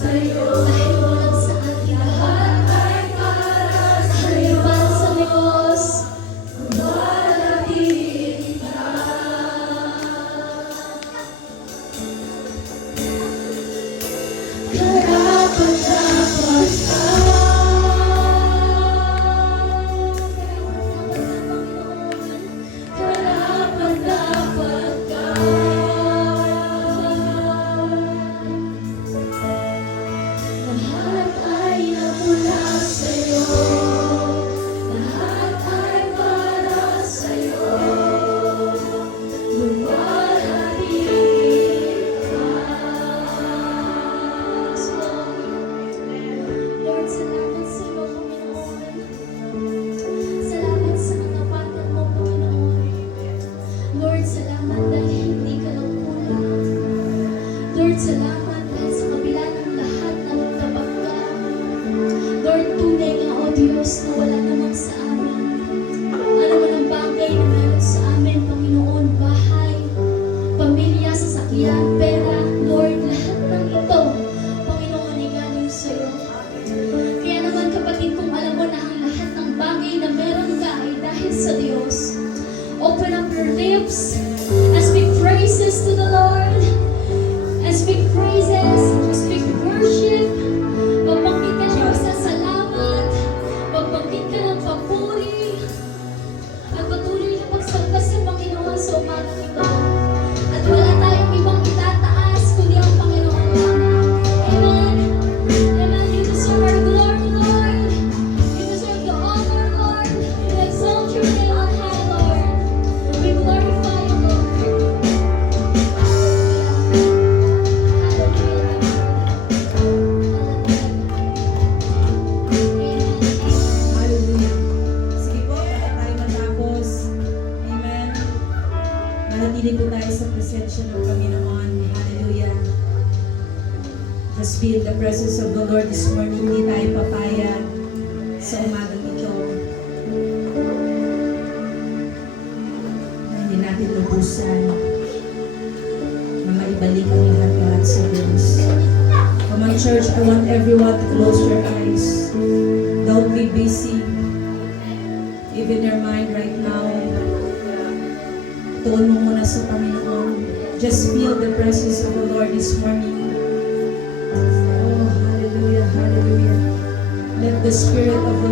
Dahil walang sa atin lahat ay para sa Diyos. Kumalatin ka. Karapat-dapat ka. Karapat-dapat ka. Lahat ay nagmula sa'yo. Lahat ay para sa'yo. Lumalating ka. Lord, salamat sa iyo, Panginoon. Salamat sa katapatan mo, Panginoon. Lord, salamat dahil hindi ka nagkulang. Lord, salamat dahil sa kabila ng lahat ng tabag ka. Lord, tunay nga, O Diyos, na wala namang sa amin. Ano man ang bagay na meron sa amin, Panginoon, bahay, pamilya, sasakyan, pera, Lord, lahat ng ito, Panginoon, ay galing sa iyo. Kaya naman, kapatid, kung alam mo na ang lahat ng bagay na meron ka ay dahil sa Diyos, open up your lips and speak praises to the Lord. And speak praises, speak worship. Magbanggit ka ng pasasalamat. Magbanggit ka ng papuri. At patuloy na pagsamba sa Panginoon sa umagang ito. At wala tayong ibang itataas kundi ang Panginoon lamang. Amen. Amen. You deserve our glory, Lord. You deserve the honor, Lord. We exalt your name on high, Lord. We glorify you, Lord. Hallelujah. Sige po, bakit tayo matapos? Amen. Manatili po tayo sa presensya ng Panginoon. Hallelujah. Just be in the presence of the Lord this morning. Hindi tayo papayag sa umagang ito. Na hindi natin lubusan na maibalik ang lahat sa Diyos. Come on, church, I want everyone to close your eyes. Don't be busy. Even your mind right now. Tuon mo muna sa Panginoon. Just feel the presence of the Lord this morning. Oh, hallelujah, hallelujah. Let the Spirit of the